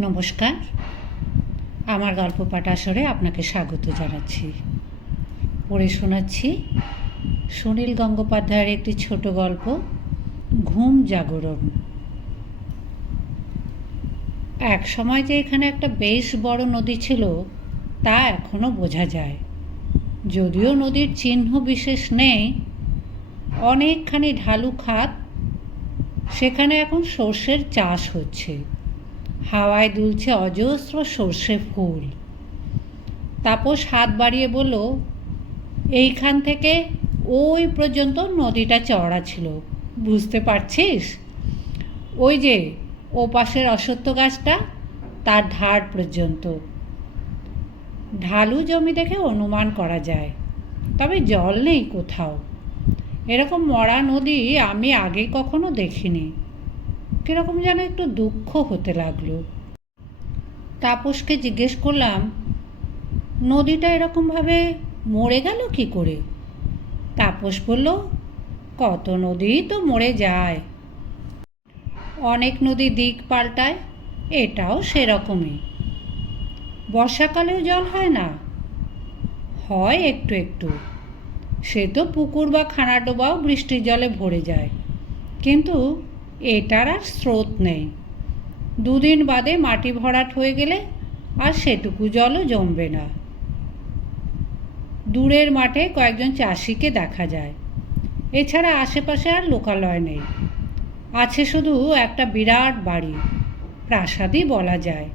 নমস্কার, আমার গল্প পাঠ আসরে আপনাকে স্বাগত জানাচ্ছি। পড়ে শোনাচ্ছি সুনীল গঙ্গোপাধ্যায়ের একটি ছোট গল্প, ঘুম জাগরণ। এক সময় যে এখানে একটা বেশ বড় নদী ছিল তা এখনও বোঝা যায়। যদিও নদীর চিহ্ন বিশেষ নেই, অনেকখানি ঢালু খাত, সেখানে এখন সর্ষের চাষ হচ্ছে। হাওয়ায় দুলছে অজস্র সর্ষে ফুল। তাপস হাত বাড়িয়ে বলল, এইখান থেকে ওই পর্যন্ত নদীটা চওড়া ছিল, বুঝতে পারছিস? ওই যে ও পাশের অশ্বত্থ গাছটা, তার ধার পর্যন্ত। ঢালু জমি দেখে অনুমান করা যায়, তবে জল নেই কোথাও। এরকম মরা নদী আমি আগে কখনো দেখিনি। কীরকম যেন একটু দুঃখ হতে লাগলো। তাপসকে জিজ্ঞেস করলাম, নদীটা এরকমভাবে মরে গেল কি করে? তাপস বলল, কত নদী তো মরে যায়, অনেক নদী দিক পাল্টায়, এটাও সেরকমই। বর্ষাকালেও জল হয় না? হয় একটু একটু, সে তো পুকুর বা খানাডোবাও বৃষ্টির জলে ভরে যায়, কিন্তু এটার আর স্রোত নেই। দুদিন বাদে মাটি ভরাট হয়ে গেলে আর সেটুকু জলও জমবে না। দূরের মাঠে কয়েকজন চাষিকে দেখা যায়, এছাড়া আশেপাশে আর লোকালয় নেই। আছে শুধু একটা বিরাট বাড়ি, প্রাসাদই বলা যায়।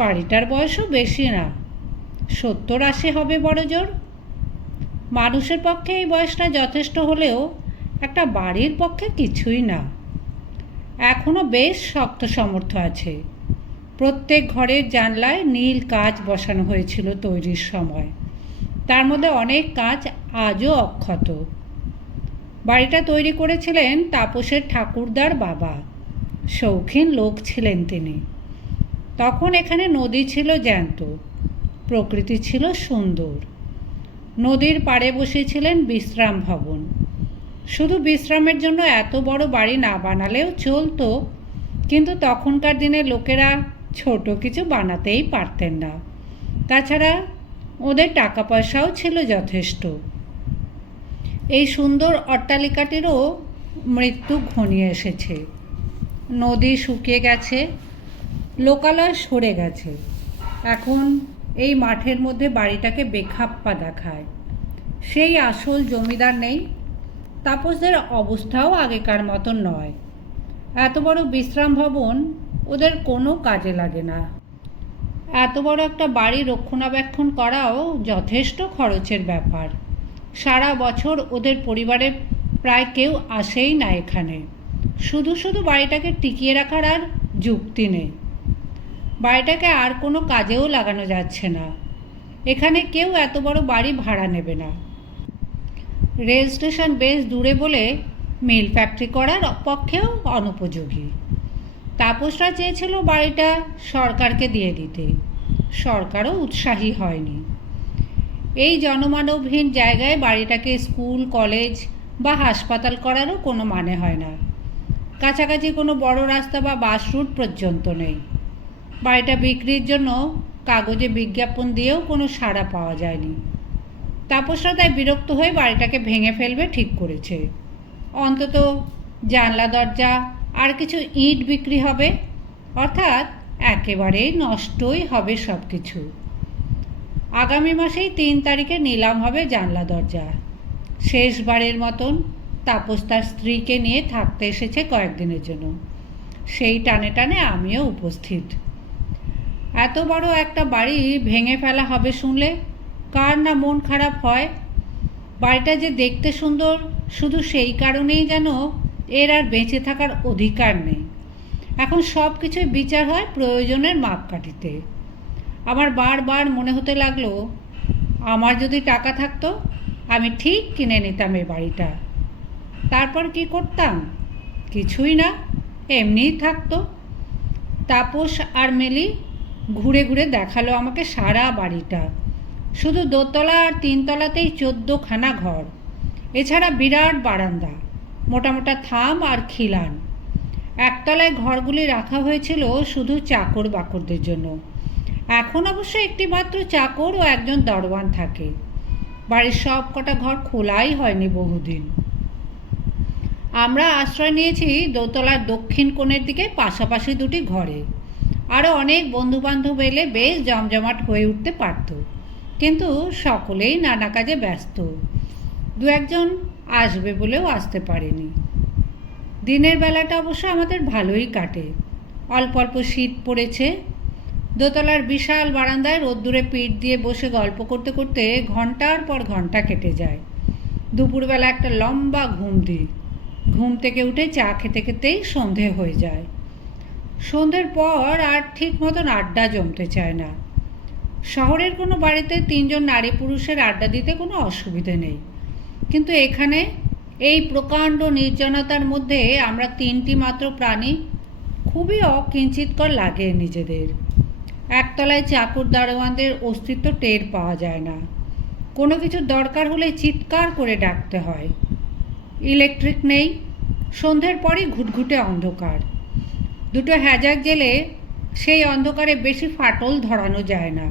বাড়িটার বয়সও বেশি না, 70-80 হবে বড় জোর। মানুষের পক্ষে এই বয়সটা যথেষ্ট হলেও একটা বাড়ির পক্ষে কিছুই না। এখনও বেশ শক্ত সমর্থ আছে। প্রত্যেক ঘরের জানলায় নীল কাঁচ বসানো হয়েছিল তৈরির সময়, তার মধ্যে অনেক কাঁচ আজও অক্ষত। বাড়িটা তৈরি করেছিলেন তাপসের ঠাকুরদার বাবা, শৌখিন লোক ছিলেন তিনি। তখন এখানে নদী ছিল জ্যান্ত, প্রকৃতি ছিল সুন্দর। নদীর পাড়ে বসেছিলেন বিশ্রাম ভবন। শুধু বিশ্রামের জন্য এত বড় বাড়ি না বানালেও চলতো, কিন্তু তখনকার দিনে লোকেরা ছোট কিছু বানাতেই পারতেন না। তাছাড়া ওদের টাকা পয়সাও ছিল যথেষ্ট। এই সুন্দর অট্টালিকাটিরও মৃত্যু ঘনিয়ে এসেছে। নদী শুকিয়ে গেছে, লোকালয় সরে গেছে। এখন এই মাঠের মধ্যে বাড়িটাকে বেখাপ্পা দেখায়। সেই আসল জমিদার নেই। তাপসদের অবস্থাও আগেকার মতন নয়। এত বড় বিশ্রাম ভবন ওদের কোনো কাজে লাগে না। এত বড় একটা বাড়ি রক্ষণাবেক্ষণ করাও যথেষ্ট খরচের ব্যাপার। সারা বছর ওদের পরিবারে প্রায় কেউ আসেই না এখানে। শুধু শুধু বাড়িটাকে টিকিয়ে রাখার আর যুক্তি নেই। বাড়িটাকে আর কোনো কাজেও লাগানো যাচ্ছে না। এখানে কেউ এত বড় বাড়ি ভাড়া নেবে না। রেল স্টেশন বেশ দূরে বলে মিল ফ্যাক্টরি করার পক্ষেও অনুপযোগী। তাপসরা চেয়েছিল বাড়িটা সরকারকে দিয়ে দিতে, সরকারও উৎসাহী হয়নি। এই জনমানবহীন জায়গায় বাড়িটাকে স্কুল, কলেজ বা হাসপাতাল করারও কোনো মানে হয় না। কাছাকাছি কোনো বড় রাস্তা বা বাস রুট পর্যন্ত নেই। বাড়িটা বিক্রির জন্য কাগজে বিজ্ঞাপন দিয়েও কোনো সাড়া পাওয়া যায়নি। তাপসরা তাই বিরক্ত হয়ে বাড়িটাকে ভেঙে ফেলবে ঠিক করেছে। অন্তত জানলা দরজা আর কিছু ইট বিক্রি হবে, অর্থাৎ একেবারেই নষ্টই হবে সব কিছু। আগামী মাসেই 3 তারিখে নিলাম হবে জানলা দরজা। শেষবারের মতন তাপস তার স্ত্রীকে নিয়ে থাকতে এসেছে কয়েকদিনের জন্য। সেই টানে টানে আমিও উপস্থিত। এত বড় একটা বাড়ি ভেঙে ফেলা হবে শুনলে কার না মন খারাপ হয়। বাড়িটা যে দেখতে সুন্দর, শুধু সেই কারণেই যেন এর আর বেঁচে থাকার অধিকার নেই। এখন সব কিছুই বিচার হয় প্রয়োজনের মাপকাঠিতে। আমার বারবার মনে হতে লাগলো, আমার যদি টাকা থাকতো আমি ঠিক কিনে নিতাম এই বাড়িটা। তারপর কি করতাম? কিছুই না, এমনিই থাকতো। তাপস আর মিলি ঘুরে ঘুরে দেখালো আমাকে সারা বাড়িটা। শুধু দোতলা আর 3 তলাতেই 14খানা ঘর, এছাড়া বিরাট বারান্দা, মোটা মোটা থাম আর খিলান। একতলায় ঘরগুলি রাখা হয়েছিল শুধু চাকর বাকরদের জন্য। এখন অবশ্য একটি মাত্র চাকর ও একজন দরওয়ান থাকে। বাড়ির সব কটা ঘর খোলাই হয়নি বহুদিন। আমরা আশ্রয় নিয়েছি দোতলার দক্ষিণ কোণের দিকে পাশাপাশি দুটি ঘরে। আরও অনেক বন্ধুবান্ধব এলে বেশ জমজমাট হয়ে উঠতে পারত, কিন্তু সকলেই নানা কাজে ব্যস্ত। দু একজন আসবে বলেও আসতে পারেনি। দিনের বেলাটা অবশ্য আমাদের ভালোই কাটে। অল্প অল্প শীত পড়েছে। দোতলার বিশাল বারান্দায় রোদ্দুরে পিঠ দিয়ে বসে গল্প করতে করতে ঘন্টার পর ঘন্টা কেটে যায়। দুপুরবেলা একটা লম্বা ঘুম দিই। ঘুম থেকে উঠে চা খেতে খেতেই সন্ধে হয়ে যায়। সন্ধ্যের পর আর ঠিক মতন আড্ডা জমতে চায় না। শহরের কোনো বাড়িতে 3 জন নারী পুরুষের আড্ডা দিতে কোনো অসুবিধে নেই, কিন্তু এখানে এই প্রকাণ্ড নির্জনতার মধ্যে আমরা 3টি মাত্র প্রাণী খুবই অকিঞ্চিতকর লাগে নিজেদের। একতলায় চাকর দারোয়ানদের অস্তিত্ব টের পাওয়া যায় না। কোনো কিছু দরকার হলে চিৎকার করে ডাকতে হয়। ইলেকট্রিক নেই। সন্ধ্যের পরই ঘুটঘুটে অন্ধকার। দুটো হ্যাজাক জেলে সেই অন্ধকারে বেশি ফাটল ধরানো যায় না।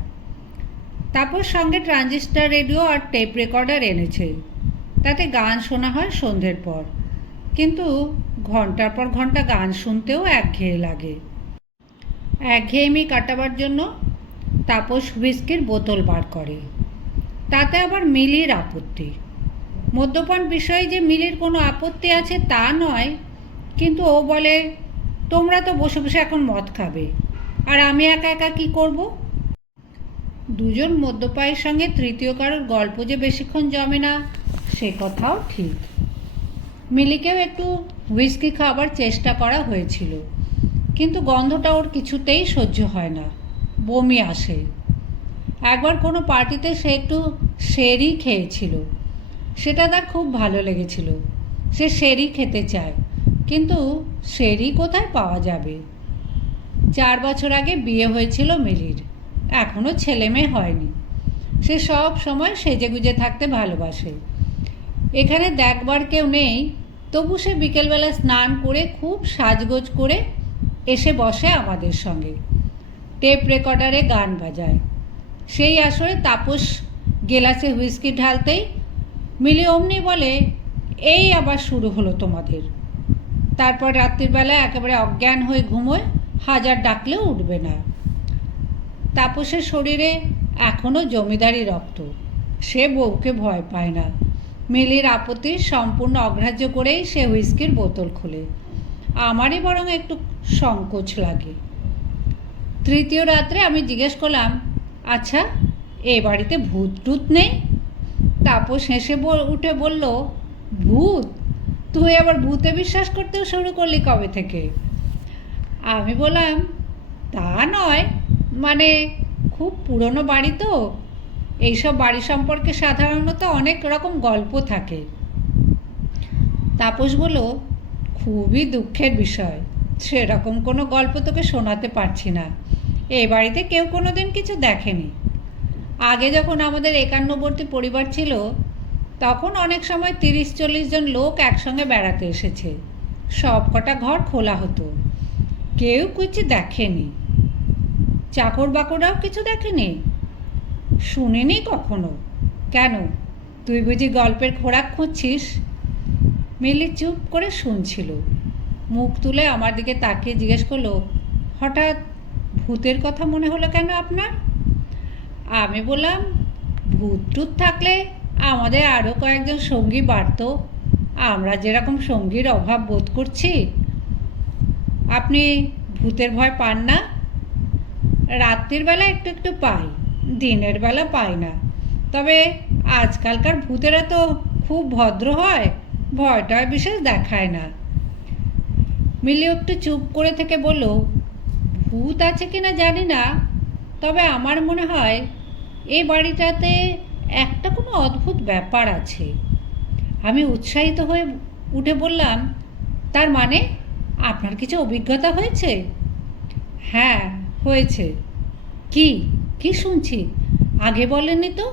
তারপর সঙ্গে ট্রানজিস্টার রেডিও আর টেপ রেকর্ডার এনেছে। তাতে গান শোনা হয় সন্ধ্যের পর, কিন্তু ঘন্টার পর ঘন্টা গান শুনতেও একঘেয়ে লাগে। একঘেয়েমি কাটাবার জন্য তাপস হুইস্কির বোতল বার করে। তাতে আবার মিলির আপত্তি। মদ্যপান বিষয়ে যে মিলির কোনো আপত্তি আছে তা নয়, কিন্তু ও বলে, তোমরা তো বসে বসে এখন মদ খাবে, আর আমি একা একা কী করব? দুজন মদ্যপায়ের সঙ্গে তৃতীয় কারোর গল্প যে বেশিক্ষণ জমে না, সে কথাও ঠিক। মিলিকেও একটু হুইস্কি খাওয়ার চেষ্টা করা হয়েছিল, কিন্তু গন্ধটা ওর কিছুতেই সহ্য হয় না, বমি আসে। একবার কোনো পার্টিতে সে একটু শেরি খেয়েছিল। সেটা তার খুব ভালো লেগেছিল। সে শেরি খেতে চায়, কিন্তু শেরি কোথায় পাওয়া যাবে? 4 বছর আগে বিয়ে হয়েছিল মিলির। এখনও ছেলে মেয়ে হয়নি। সে সব সময় সেজেগুজে থাকতে ভালোবাসে। এখানে দেখবার কেউ নেই, তবু সে বিকেলবেলা স্নান করে খুব সাজগোজ করে এসে বসে আমাদের সঙ্গে। টেপ রেকর্ডারে গান বাজায়। সেই আসরে তাপস গেলাসে হুইস্কি ঢালতেই মিলি অমনি বলে, এই আবার শুরু হলো তোমাদের। তারপর রাত্রিবেলা একেবারে অজ্ঞান হয়ে ঘুমোয়, হাজার ডাকলেও উঠবে না। তাপসের শরীরে এখনও জমিদারি রক্ত। সে বউকে ভয় পায় না। মিলির আপত্তি সম্পূর্ণ অগ্রাহ্য করেই সে হুইস্কির বোতল খোলে। আমারই বরং একটু সংকোচ লাগে। তৃতীয় রাত্রে আমি জিজ্ঞেস করলাম, আচ্ছা, এ বাড়িতে ভূত টুত নেই? তাপস হেসে উঠে বলল, ভূত? তুই আবার ভূতে বিশ্বাস করতেও শুরু করলি কবে থেকে? আমি বললাম, তা নয়, মানে খুব পুরনো বাড়ি তো, এইসব বাড়ি সম্পর্কে সাধারণত অনেক রকম গল্প থাকে। তাপস বলল, খুবই দুঃখের বিষয়, সেরকম কোনো গল্প তোকে শোনাতে পারছি না। এই বাড়িতে কেউ কোনো দিন কিছু দেখেনি। আগে যখন আমাদের একান্নবর্তী পরিবার ছিল, তখন অনেক সময় 30-40 জন লোক একসঙ্গে বেড়াতে এসেছে। সব কটা ঘর খোলা হতো। কেউ কিছু দেখেনি। চাকর বাকররাও কিছু দেখেনি? শুনিনি কখনো। কেন, তুই বুঝি গল্পের খোরাক খুঁজছিস? মিলি চুপ করে শুনছিল। মুখ তুলে আমার দিকে তাকিয়ে জিজ্ঞেস করলো, হঠাৎ ভূতের কথা মনে হলো কেন আপনার? আমি বললাম, ভূত টুত থাকলে আমাদের আরও কয়েকজন সঙ্গী বাড়ত। আমরা যেরকম সঙ্গীর অভাব বোধ করছি। আপনি ভূতের ভয় পান না? রাত্রির বেলা একটু একটু পাই, দিনের বেলা পাই না। তবে আজকালকার ভূতেরা তো খুব ভদ্র হয়, ভয়টায় বিশেষ দেখায় না। মিলি একটু চুপ করে থেকে বলল, ভূত আছে কিনা জানি না, তবে আমার মনে হয় এই বাড়িটাতে একটা কোনো অদ্ভুত ব্যাপার আছে। আমি উৎসাহিত হয়ে উঠে বললাম, তার মানে আপনার কিছু অভিজ্ঞতা হয়েছে? হ্যাঁ, হয়েছে। কি কি শুনছি? আগে বলেননি তো।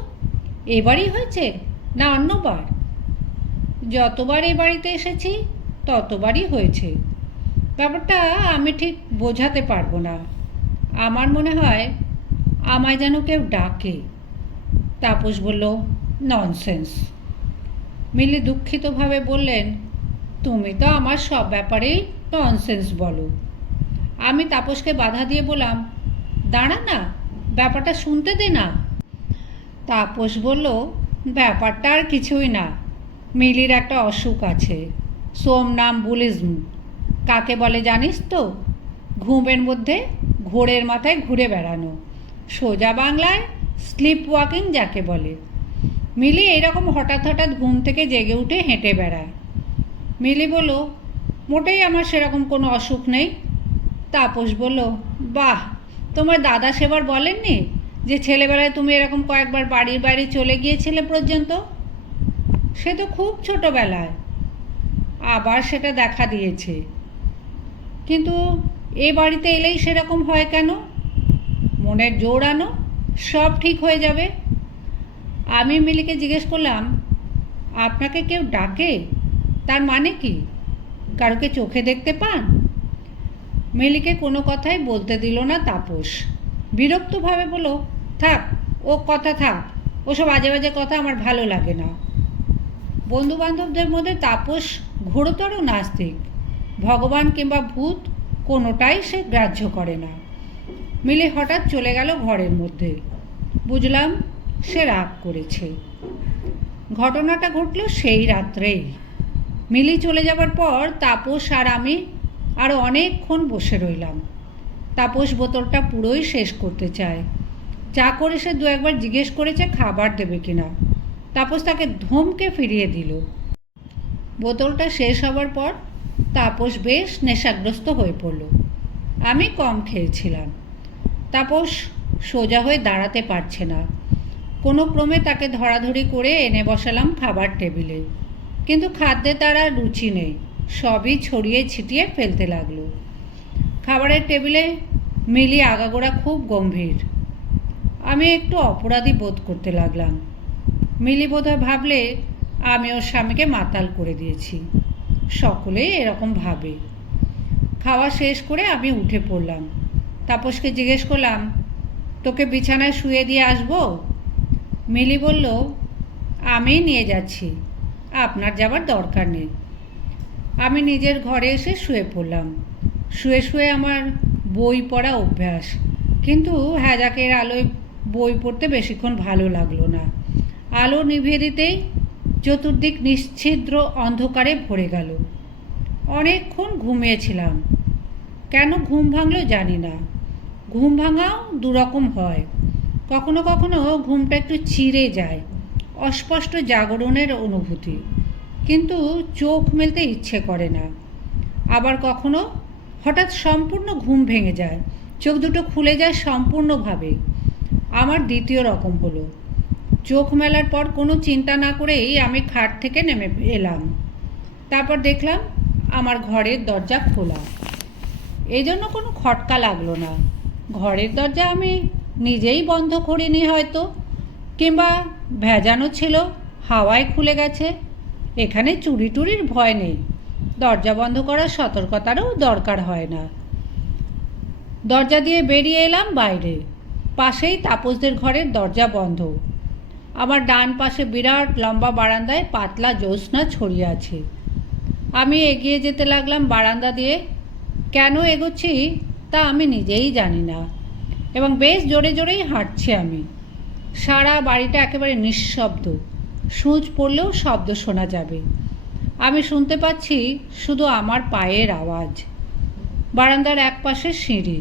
এবারই হয়েছে না অন্যবার? যতবার এই বাড়িতে এসেছি ততবারই হয়েছে। ব্যাপারটা আমি ঠিক বোঝাতে পারবো না। আমার মনে হয় আমায় যেন কেউ ডাকে। তাপস বলল, ননসেন্স। মিলি দুঃখিতভাবে বললেন, তুমি তো আমার সব ব্যাপারেই ননসেন্স বলো। আমি তাপসকে বাধা দিয়ে বললাম, দাঁড়া না, ব্যাপারটা শুনতে দে না। তাপস বলল, ব্যাপারটা আর কিছুই না। মিলির একটা অসুখ আছে, সোমনামবুলিজম। কাকে বলে জানিস তো? ঘুমের মধ্যে ঘোরের মাথায় ঘুরে বেড়ানো, সোজা বাংলায় স্লিপ ওয়াকিং যাকে বলে। মিলি এরকম হঠাৎ হঠাৎ ঘুম থেকে জেগে উঠে হেঁটে বেড়ায়। মিলি বলল, মোটেই আমার সেরকম কোনো অসুখ নেই। তাপস বলল, বাহ, তোমার দাদা সেবার বলেননি যে ছেলেবেলায় তুমি এরকম কয়েকবার বাড়ির বাইরে চলে গিয়েছিলে পর্যন্ত? সে তো খুব ছোটোবেলায়, আবার সেটা দেখা দিয়েছে। কিন্তু এ বাড়িতে এলেই সেরকম হয় কেন? মনের জোর আনো, সব ঠিক হয়ে যাবে। আমি মিলিকে জিজ্ঞেস করলাম, আপনাকে কেউ ডাকে, তার মানে কি? কারোকে চোখে দেখতে পান? মিলিকে কোনো কথাই বলতে দিল না তাপস। বিরক্তভাবে বলল, থাক, ও কথা থাক, ওসব আজে বাজে কথা আমার ভালো লাগে না। বন্ধুবান্ধবদের মধ্যে তাপস ঘোরতর নাস্তিক। ভগবান কিংবা ভূত কোনোটাই সে গ্রাহ্য করে না। মিলি হঠাৎ চলে গেল ঘরের মধ্যে। বুঝলাম সে রাগ করেছে। ঘটনাটা ঘটল সেই রাত্রেই। মিলি চলে যাবার পর তাপস আর আমি আরও অনেকক্ষণ বসে রইলাম। তাপস বোতলটা পুরোই শেষ করতে চায়। চা করে সে দু একবার জিজ্ঞেস করেছে খাবার দেবে কিনা। তাপস তাকে ধমকে ফিরিয়ে দিল। বোতলটা শেষ হবার পর তাপস বেশ নেশাগ্রস্ত হয়ে পড়ল। আমি কম খেয়েছিলাম। তাপস সোজা হয়ে দাঁড়াতে পারছে না। কোনো ক্রমে তাকে ধরাধরি করে এনে বসালাম খাবার টেবিলে। কিন্তু খাদ্যে তার আর রুচি নেই, সবই ছড়িয়ে ছিটিয়ে ফেলতে লাগলো। খাবারের টেবিলে মিলি আগাগোড়া খুব গম্ভীর। আমি একটু অপরাধী বোধ করতে লাগলাম। মিলি বোধহয় ভাবলে আমি ওর স্বামীকে মাতাল করে দিয়েছি। সকলেই এরকম ভাবে। খাওয়া শেষ করে আমি উঠে পড়লাম। তাপসকে জিজ্ঞেস করলাম, তোকে বিছানায় শুয়ে দিয়ে আসবো? মিলি বলল, আমি নিয়ে যাচ্ছি, আপনার যাবার দরকার নেই। আমি নিজের ঘরে এসে শুয়ে পড়লাম। শুয়ে শুয়ে আমার বই পড়া অভ্যাস, কিন্তু হ্যাজাকের আলোয় বই পড়তে বেশিক্ষণ ভালো লাগলো না। আলো নিভিয়ে দিতেই চতুর্দিক নিশ্ছিদ্র অন্ধকারে ভরে গেল। অনেকক্ষণ ঘুমিয়েছিলাম। কেন ঘুম ভাঙলো জানি না। ঘুম ভাঙাও দুরকম হয়। কখনো কখনো ঘুমটা একটু চিরে যায়, অস্পষ্ট জাগরণের অনুভূতি, কিন্তু চোখ মেলতে ইচ্ছে করে না। আবার কখনো হঠাৎ সম্পূর্ণ ঘুম ভেঙে যায়, চোখ দুটো খুলে যায় সম্পূর্ণভাবে। আমার দ্বিতীয় রকম হলো। চোখ মেলার পর কোনো চিন্তা না করেই আমি খাট থেকে নেমে এলাম। তারপর দেখলাম আমার ঘরের দরজা খোলা। এই জন্য কোনো খটকা লাগলো না। ঘরের দরজা আমি নিজেই বন্ধ করিনি হয়তো, কিংবা ভেজানো ছিল, হাওয়ায় খুলে গেছে। এখানে চুরি টুরির ভয় নেই, দরজা বন্ধ করার সতর্কতারও দরকার হয় না। দরজা দিয়ে বেরিয়ে এলাম বাইরে। পাশেই তাপসদের ঘরের দরজা বন্ধ। আমার ডান পাশে বিরাট লম্বা বারান্দায় পাতলা জ্যোৎস্না ছড়িয়ে আছে। আমি এগিয়ে যেতে লাগলাম বারান্দা দিয়ে। কেন এগোচ্ছি তা আমি নিজেই জানি না, এবং বেশ জোরে জোরেই হাঁটছি আমি। সারা বাড়িটা একেবারে নিঃশব্দ। সূঁচ পড়লেও শব্দ শোনা যাবে। আমি শুনতে পাচ্ছি শুধু আমার পায়ের আওয়াজ। বারান্দার এক পাশে সিঁড়ি।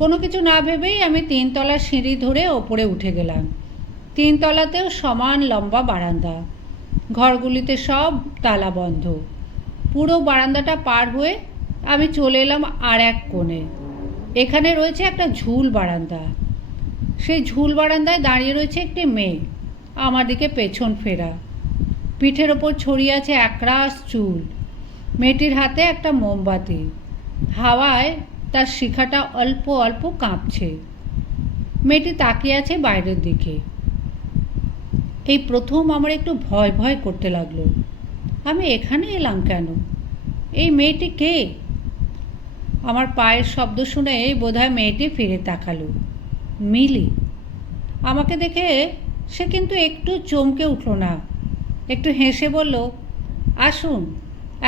কোনো কিছু না ভেবেই আমি 3 তলার সিঁড়ি ধরে ওপরে উঠে গেলাম। 3 তলাতেও সমান লম্বা বারান্দা। ঘরগুলিতে সব তালা বন্ধ। পুরো বারান্দাটা পার হয়ে আমি চলে এলাম আর এক কোণে। এখানে রয়েছে একটা ঝুল বারান্দা। সেই ঝুল বারান্দায় দাঁড়িয়ে রয়েছে একটি মেয়ে, আমার দিকে পেছন ফেরা। পিঠের ওপর ছড়িয়ে আছে একরাশ চুল। মেয়েটির হাতে একটা মোমবাতি। হাওয়ায় তার শিখাটা অল্প অল্প কাঁপছে। মেয়েটি তাকিয়ে আছে বাইরের দিকে। এই প্রথম আমার একটু ভয় ভয় করতে লাগলো। আমি এখানে এলাম কেন? এই মেয়েটি কে? আমার পায়ের শব্দ শুনে বোধহয় মেয়েটি ফিরে তাকালো। মিলি। আমাকে দেখে সে কিন্তু একটু চমকে উঠল না, একটু হেসে বলল, আসুন,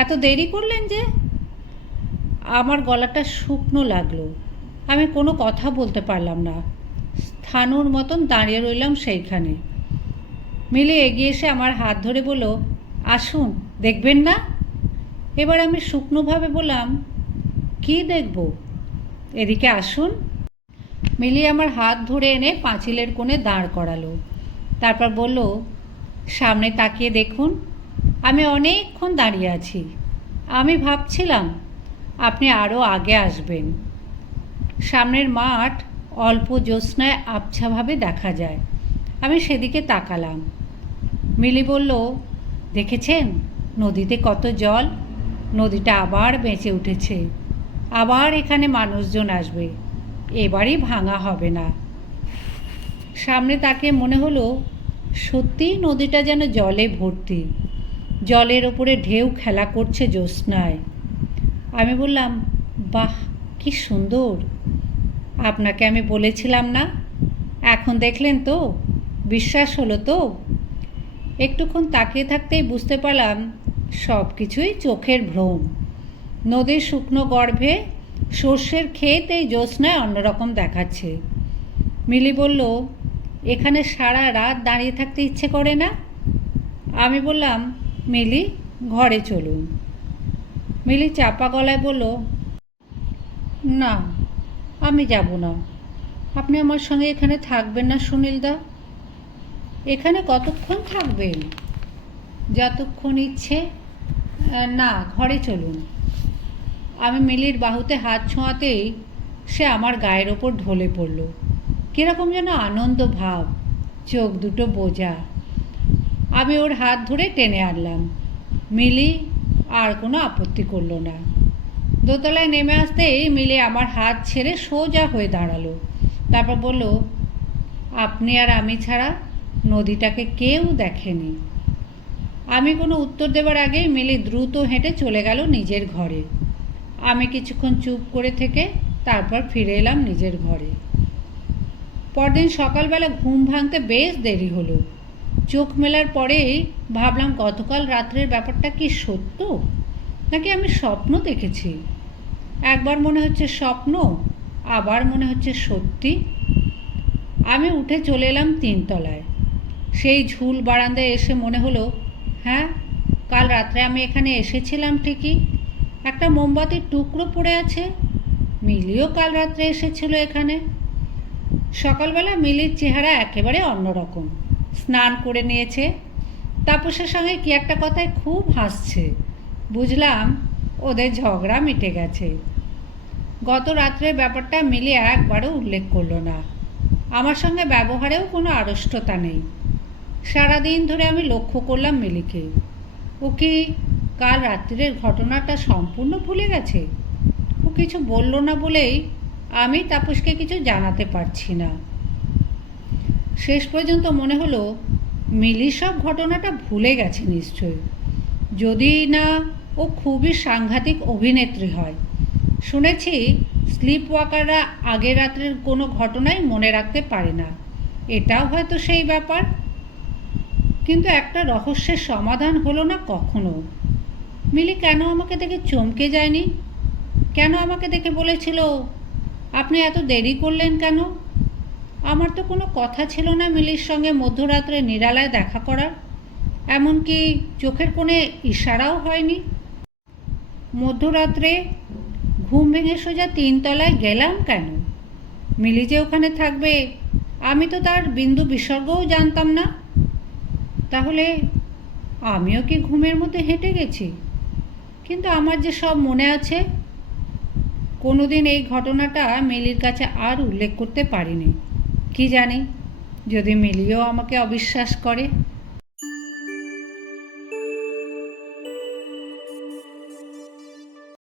এত দেরি করলেন যে? আমার গলাটা শুকনো লাগলো। আমি কোনো কথা বলতে পারলাম না। স্থাণুর মতন দাঁড়িয়ে রইলাম সেইখানে। মিলি এগিয়ে এসে আমার হাত ধরে বলল, আসুন, দেখবেন না? এবার আমি শুকনোভাবে বললাম, কি দেখব? এদিকে আসুন। মিলি আমার হাত ধরে এনে পাঁচিলের কোণে দাঁড় করালো। তারপর বলল, সামনে তাকিয়ে দেখুন। আমি অনেকক্ষণ দাঁড়িয়ে আছি। আমি ভাবছিলাম আপনি আরও আগে আসবেন। সামনের মাঠ অল্প জ্যোৎস্নায় আবছাভাবে দেখা যায়। আমি সেদিকে তাকালাম। মিলি বলল, দেখেছেন নদীতে কত জল? নদীটা আবার বেঁচে উঠেছে। আবার এখানে মানুষজন আসবে। এবারই ভাঙা হবে না। সামনে তাকিয়ে মনে হলো সত্যিই নদীটা যেন জলে ভর্তি। জলের ওপরে ঢেউ খেলা করছে জ্যোৎস্নায়। আমি বললাম, বাহ, কি সুন্দর! আপনাকে আমি বলেছিলাম না? এখন দেখলেন তো? বিশ্বাস হলো তো? একটুক্ষণ তাকিয়ে থাকতেই বুঝতে পারলাম সব কিছুই চোখের ভ্রম। নদীর শুকনো গর্ভে সর্ষের ক্ষেত এই জ্যোৎস্নায় অন্যরকম দেখাচ্ছে। মিলি বলল, এখানে সারা রাত দাঁড়িয়ে থাকতে ইচ্ছে করে না? আমি বললাম, মিলি, ঘরে চলুন। মিলি চাপা গলায় বলল, না, আমি যাব না। আপনি আমার সঙ্গে এখানে থাকবেন না সুনীলদা? এখানে কতক্ষণ থাকবেন? যতক্ষণ ইচ্ছে। না, ঘরে চলুন। আমি মিলির বাহুতে হাত ছোঁয়াতেই সে আমার গায়ের ওপর ঢলে পড়ল। কীরকম যেন আনন্দ ভাব, চোখ দুটো বোঝা। আমি ওর হাত ধরে টেনে আনলাম। মিলি আর কোনো আপত্তি করল না। দোতলায় নেমে আসতেই মিলি আমার হাত ছেড়ে সোজা হয়ে দাঁড়ালো। তারপর বলল, আপনি আর আমি ছাড়া নদীটাকে কেউ দেখেনি। আমি কোনো উত্তর দেবার আগেই মিলি দ্রুত হেঁটে চলে গেল নিজের ঘরে। আমি কিছুক্ষণ চুপ করে থেকে তারপর ফিরে এলাম নিজের ঘরে। পরদিন সকালবেলা ঘুম ভাঙতে বেশ দেরি হলো। চোখ মেলার পরেই ভাবলাম গতকাল রাত্রের ব্যাপারটা কি সত্য নাকি আমি স্বপ্ন দেখেছি। একবার মনে হচ্ছে স্বপ্ন, আবার মনে হচ্ছে সত্যি। আমি উঠে চলে এলাম 3 তলায়। সেই ঝুল বারান্দায় এসে মনে হলো, হ্যাঁ, কাল রাত্রে আমি এখানে এসেছিলাম ঠিকই। একটা মোমবাতির টুকরো পড়ে আছে। মিলিও কাল রাত্রে এসেছিল এখানে। সকালবেলা মিলির চেহারা একেবারে অন্যরকম। স্নান করে নিয়েছে, তাপসের সঙ্গে কি একটা কথায় খুব হাসছে। বুঝলাম ওদের ঝগড়া মিটে গেছে। গত রাত্রের ব্যাপারটা মিলি একবারও উল্লেখ করলো না। আমার সঙ্গে ব্যবহারেও কোনো আড়ষ্টতা নেই। সারাদিন ধরে আমি লক্ষ্য করলাম মিলিকে। ও কি কাল রাত্রের ঘটনাটা সম্পূর্ণ ভুলে গেছে? ও কিছু বলল না বলেই আমি তাপসকে কিছু জানাতে পারছি না। শেষ পর্যন্ত মনে হলো মিলি সব ঘটনাটা ভুলে গেছে নিশ্চয়ই, যদি না ও খুবই সাংঘাতিক অভিনেত্রী হয়। শুনেছি স্লিপ ওয়াকাররা আগের রাত্রের কোনো ঘটনাই মনে রাখতে পারে না। এটাও হয়তো সেই ব্যাপার। কিন্তু একটা রহস্যের সমাধান হলো না কখনো। মিলি কেন আমাকে দেখে চমকে যায়নি? কেন আমাকে দেখে বলেছিল, আপনি এত দেরি করলেন কেন? আমার তো কোনো কথা ছিল না মিলির সঙ্গে মধ্যরাত্রে নিরালায় দেখা করার। এমনকি চোখের কোণে ইশারাও হয়নি। মধ্যরাত্রে ঘুম ভেঙে সোজা 3 তলায় গেলাম কেন? মিলি যে ওখানে থাকবে আমি তো তার বিন্দু বিসর্গও জানতাম না। তাহলে আমিও কি ঘুমের মধ্যে হেঁটে গেছি? কিন্তু আমার যে সব মনে আছে। কোনোদিন এই ঘটনাটা মিলির কাছে আর উল্লেখ করতে পারিনি। কি জানি, যদি মিলিও আমাকে অবিশ্বাস করে।